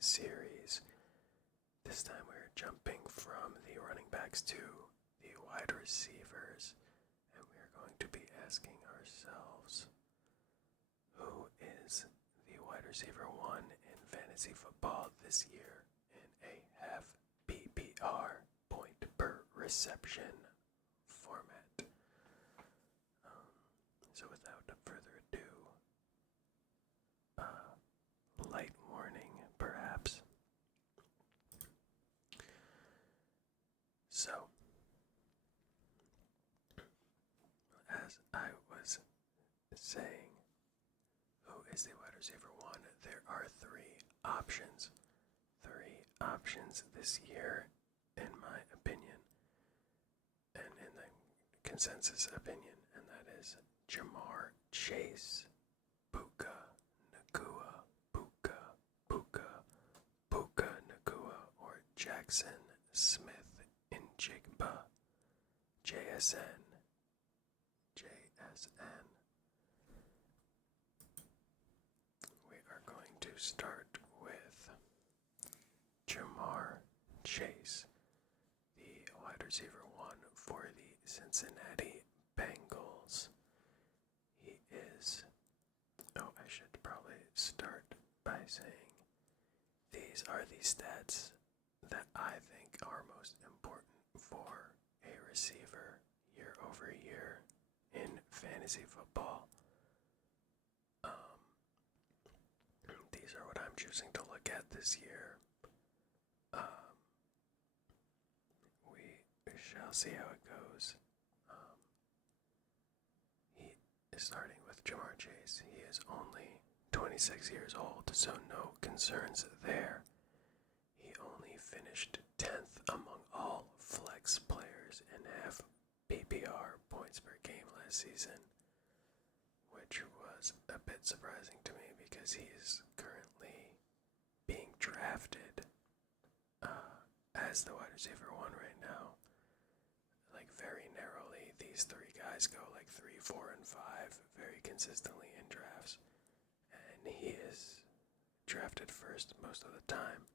series. This time we're jumping from the running backs to the wide receivers, and we're going to be asking ourselves, who is the wide receiver one in fantasy football this year in a half PPR point per reception format? So without further ado, light warning perhaps. So, as I was saying, who is the wide receiver one? There are three options. Three options this year, in my opinion, and in the consensus opinion, and that is Jamar Chase, Puka Nacua, Puka Nacua, or Jaxon Smith-Njigba, JSN. We are going to start with Jamar Chase, the wide receiver one for the Cincinnati Bengals. He is, I should probably start by saying these are the stats that I think are most important for a receiver year over year in fantasy football. These are what I'm choosing to look at this year. We shall see how it goes. He is starting with Jamar Chase. He is only 26 years old, so no concerns there. He only finished 10th among all flex players in half PPR points per game last season, which was a bit surprising to me because he is currently being drafted as the wide receiver one right now. Like, very narrowly, these three guys go like 3, 4, and 5 very consistently in drafts, and he is drafted first most of the time,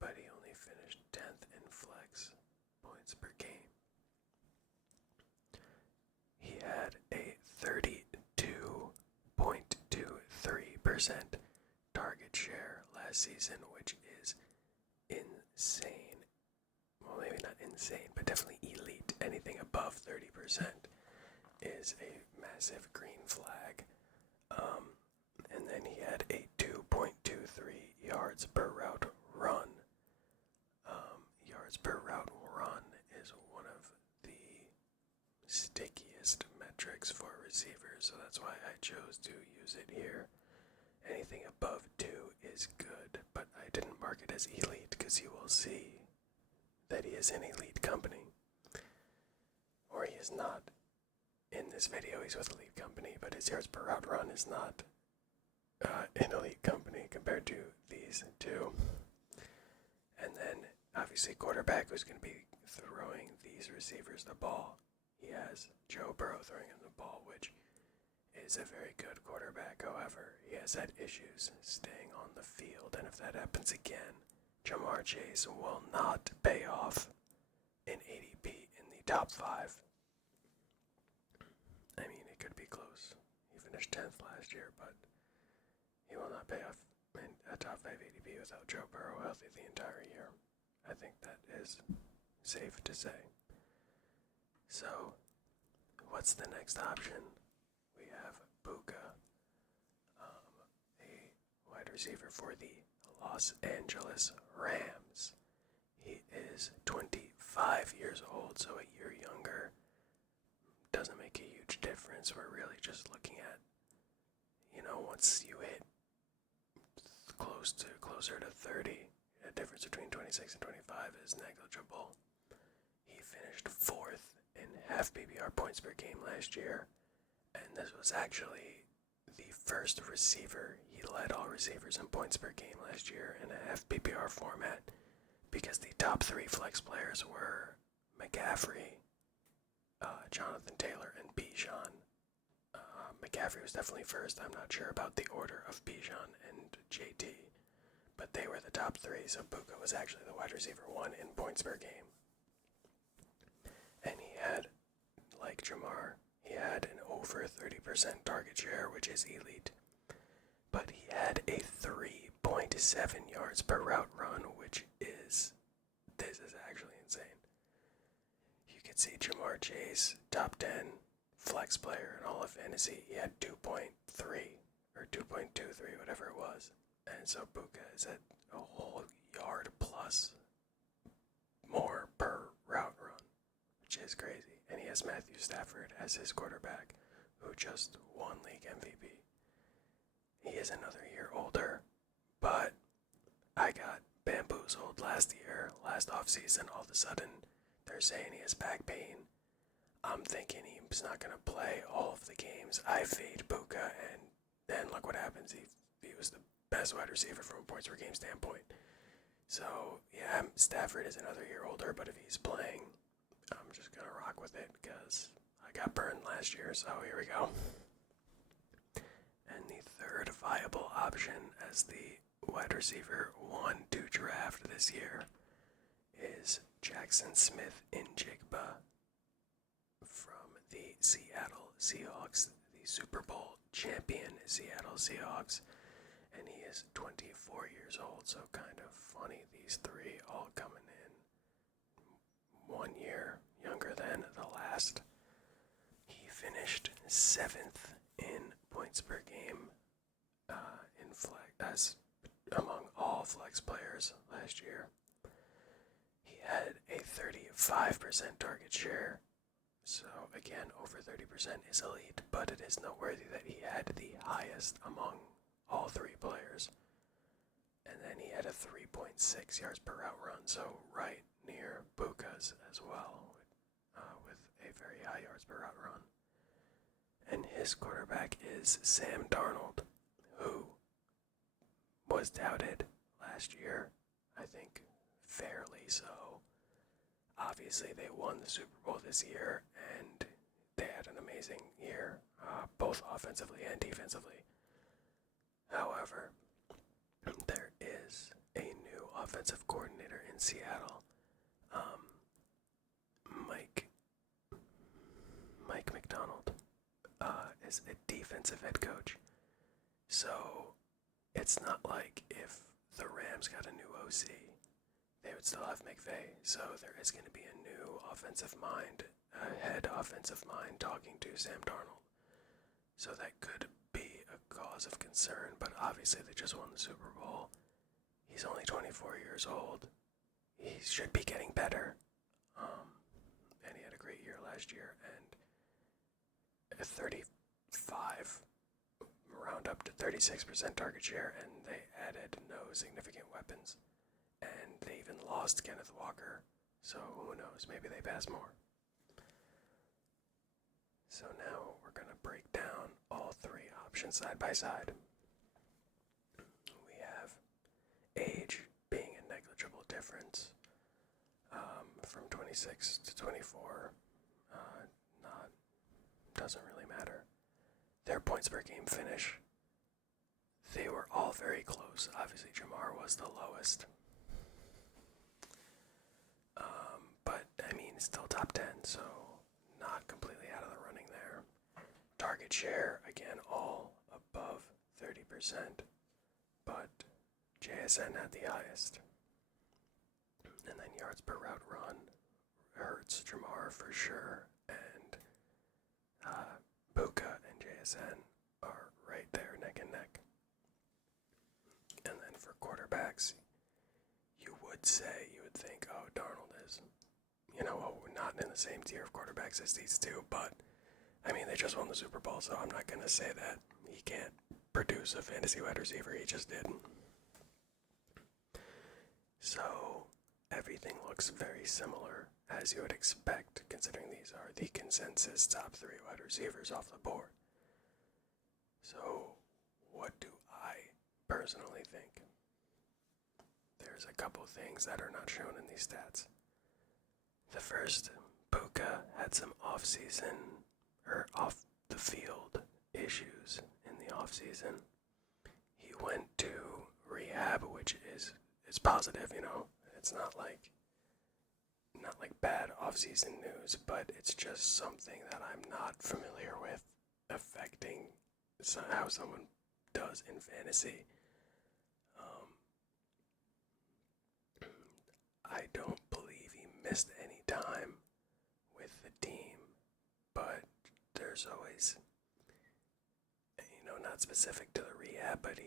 but he only finished 10th in flex points per game. He had a 32.23% target share last season, which is insane. Well, maybe not insane, but definitely elite. Anything above 30% is a massive green flag. And then he had a 2.23 yards per route run. Yards per route run is one of the stickiest metrics for receivers, so that's why I chose to use it here. Anything above 2 is good, but I didn't mark it as elite because you will see that he is in elite company. Or he is not. In this video, he's with elite company, but his yards per route run is not in elite company compared to these two. And then, obviously, quarterback who's going to be throwing these receivers the ball. He has Joe Burrow throwing him the ball, which is a very good quarterback. However, he has had issues staying on the field, and if that happens again, Jamar Chase will not pay off in ADP in the top 5. I mean, it could be close. He finished 10th last year, but he will not pay off in a top 5 ADP without Joe Burrow healthy the entire year. I think that is safe to say. So, what's the next option? We have Puka, a wide receiver for the Los Angeles Rams. He is 25 years old, so a year younger. Doesn't make a huge difference. We're really just looking at, once you hit closer to 30, the difference between 26 and 25 is negligible. He finished 4th in half PPR points per game last year, and this was actually the first receiver. He led all receivers in points per game last year in a half PPR format because the top 3 flex players were McCaffrey, Jonathan Taylor, and Bijan. McCaffrey was definitely first. I'm not sure about the order of Bijan and JT, but they were the top 3, so Puka was actually the wide receiver 1 in points per game. And he had, like Jamar, he had an over 30% target share, which is elite. But he had a 3.7 yards per route run, which is, this is actually insane. You can see Jamar Chase, top 10 flex player in all of fantasy. He had 2.3 or 2.23, whatever it was. And so Puka is at a whole yard plus more per route run, which is crazy. And he has Matthew Stafford as his quarterback, who just won league MVP. He is another year older, but I got bamboozled last offseason. All of a sudden, they're saying he has back pain. I'm thinking he's not going to play all of the games. I fade Puka, and then look what happens. He was the best wide receiver from a points per game standpoint. So, yeah, Stafford is another year older, but if he's playing, I'm just going to rock with it because I got burned last year, so here we go. And the third viable option as the wide receiver 1 to draft this year is Jaxon Smith-Njigba from the Seattle Seahawks, the Super Bowl champion Seattle Seahawks. And he is 24 years old, so kind of funny, these 3 all coming in 1 year younger than the last. He finished 7th in points per game in flex, among all flex players last year. He had a 35% target share, so again, over 30% is elite, but it is noteworthy that he had the highest among all 3 players. And then he had a 3.6 yards per route run, so right near Puka's as well, with a very high yards per route run. And his quarterback is Sam Darnold, who was doubted last year, I think fairly so. Obviously, they won the Super Bowl this year, and they had an amazing year, both offensively and defensively. However, there is a new offensive coordinator in Seattle, Mike McDonald, is a defensive head coach. So it's not like if the Rams got a new OC, they would still have McVay. So there is going to be a new head offensive mind talking to Sam Darnold. So that could be a cause of concern, but obviously they just won the Super Bowl. He's only 24 years old. He should be getting better. And he had a great year last year, and a 35, round up to 36% target share, and they added no significant weapons. And they even lost Kenneth Walker, so who knows, maybe they pass more. So now we're going to break down all 3 options side by side. We have age being a negligible difference, from 26 to 24, doesn't really matter. Their points per game finish, they were all very close. Obviously Jamar was the lowest, but I mean still top 10, so not completely out of the running there. Target share, again, all above 30%, but JSN had the highest. And then yards per route run hurts Jamar for sure, and Puka and JSN are right there neck and neck. And then for quarterbacks, you would think, oh, Darnold is, not in the same tier of quarterbacks as these 2, but I mean, they just won the Super Bowl, so I'm not going to say that he can't produce a fantasy wide receiver. He just did. So everything looks very similar, as you would expect, considering these are the consensus top 3 wide receivers off the board. So what do I personally think? There's a couple things that are not shown in these stats. The first, Puka had some off-the-field issues in the off-season. He went to rehab, which is positive, you know. It's not like bad off-season news, but it's just something that I'm not familiar with affecting how someone does in fantasy. I don't believe he missed any time with the team, but there's always, not specific to the rehab, but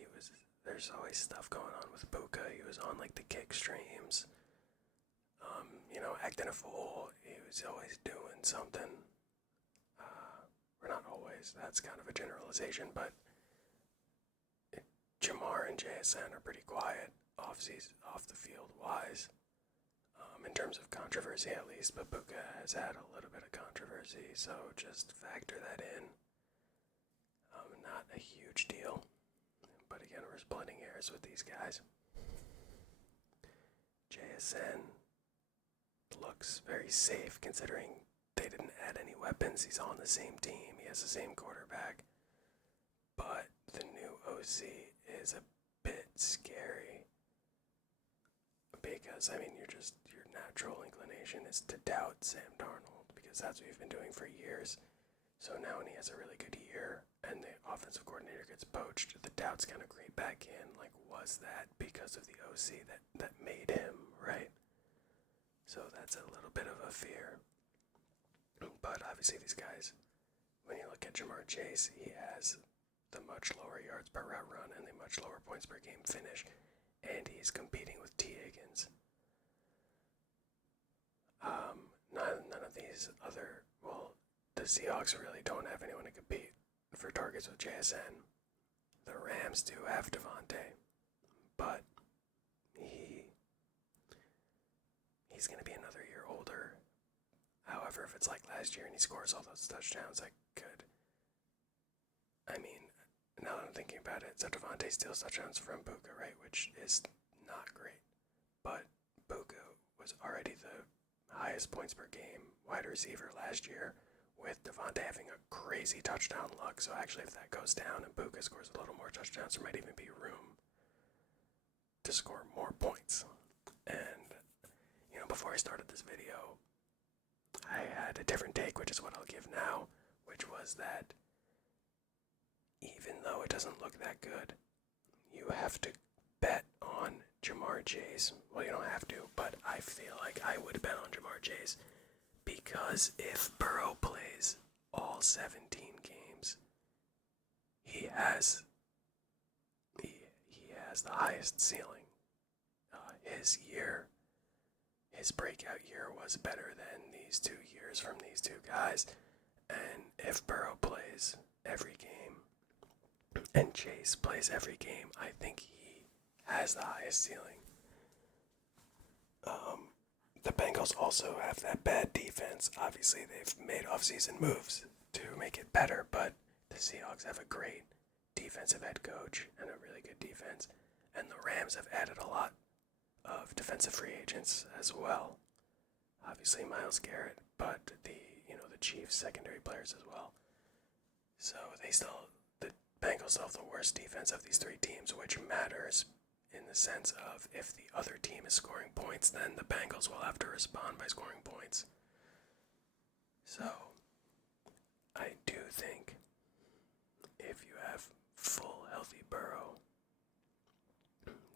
there's always stuff going on with Puka. He was on like the kick streams, acting a fool. He was always doing something. Or not always, that's kind of a generalization, but Jamar and JSN are pretty quiet off the field wise, in terms of controversy at least, but Puka has had a little bit of controversy, so just factor that in. Not a huge deal, but again, we're splitting hairs with these guys. JSN looks very safe considering they didn't add any weapons. He's on the same team. He has the same quarterback. But the new OC is a bit scary. Because, your natural inclination is to doubt Sam Darnold. Because that's what we've been doing for years. So now when he has a really good year and the offensive coordinator gets poached, the doubts kind of creep back in. Like, was that because of the OC that made him, right? So that's a little bit of a fear. But obviously these guys, when you look at Jamar Chase, he has the much lower yards per route run and the much lower points per game finish. And he's competing with T. Higgins. None of these other, the Seahawks really don't have anyone to compete for targets with JSN. The Rams do have Devontae, but he's going to be another year older. However, if it's like last year and he scores all those touchdowns, now that I'm thinking about it, so Devontae steals touchdowns from Puka, right, which is not great. But Puka was already the highest points per game wide receiver last year, with Devontae having a crazy touchdown luck. So actually, if that goes down and Puka scores a little more touchdowns, there might even be room to score more points. And, before I started this video, I had a different take, which is what I'll give now, which was that even though it doesn't look that good, you have to bet on Jamar Chase. Well, you don't have to, but I feel like I would bet on Jamar Chase because if Burrow plays all 17 games, he has the highest ceiling. His breakout year was better than these 2 years from these two guys. And if Burrow plays every game and Chase plays every game, I think he has the highest ceiling. The Bengals also have that bad defense. Obviously, they've made off-season moves to make it better, but the Seahawks have a great defensive head coach and a really good defense. And the Rams have added a lot of defensive free agents as well. Obviously, Myles Garrett, but the Chiefs secondary players as well. So the Bengals still have the worst defense of these three teams, which matters in the sense of if the other team is scoring points, then the Bengals will have to respond by scoring points. So, I do think if you have full healthy Burrow,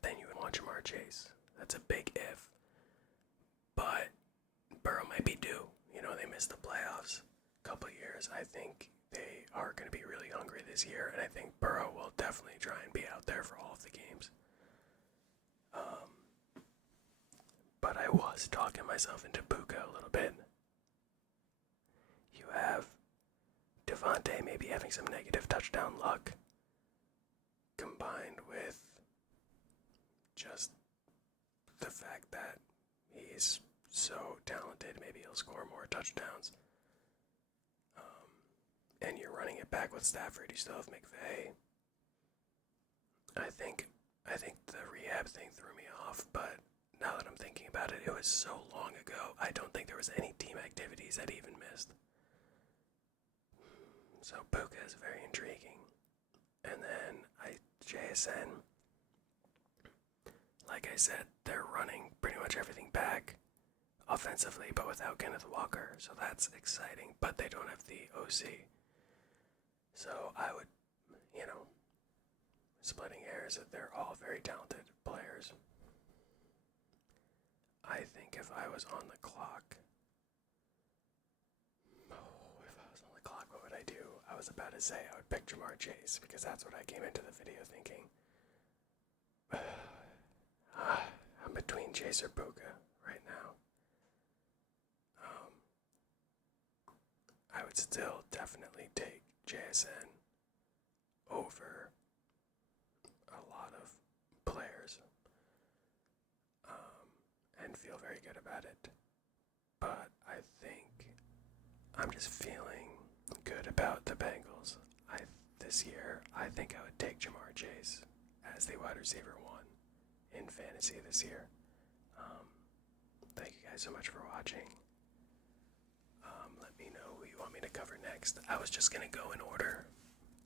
then you would want Jamar Chase. That's a big if. But Burrow might be due. They missed the playoffs a couple of years. I think they are going to be really hungry this year, and I think Burrow will definitely try and be out there for all of the games. But I was talking myself into Puka a little bit. You have Devontae maybe having some negative touchdown luck, combined with just the fact that he's so talented, maybe he'll score more touchdowns. And you're running it back with Stafford. You still have McVay. I think the rehab thing threw me off, but now that I'm thinking about it, it was so long ago. I don't think there was any team activities that he even missed. So Puka is very intriguing. And then JSN. like I said, they're running pretty much everything back offensively, but without Kenneth Walker, so that's exciting. But they don't have the OC, so I would, splitting hairs, that they're all very talented players. I think if I was on the clock, what would I do? I was about to say I would pick Jamar Chase because that's what I came into the video thinking. I'm between Chase or Puka right now. I would still definitely take JSN over a lot of players and feel very good about it. But I think I'm just feeling good about the Bengals. This year, I think I would take Jamar Chase as the wide receiver 1 in fantasy this year. Thank you guys so much for watching. Let me know who you want me to cover next. I was just gonna go in order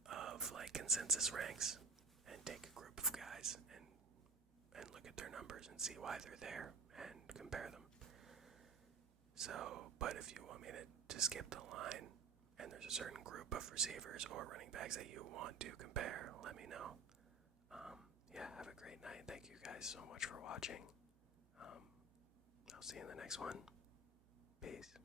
of consensus ranks and take a group of guys and look at their numbers and see why they're there and compare them. So, but if you want me to skip the line and there's a certain group of receivers or running backs that you want to compare, let me know. Yeah, have a great night. Thank you guys so much for watching. I'll see you in the next one. Peace.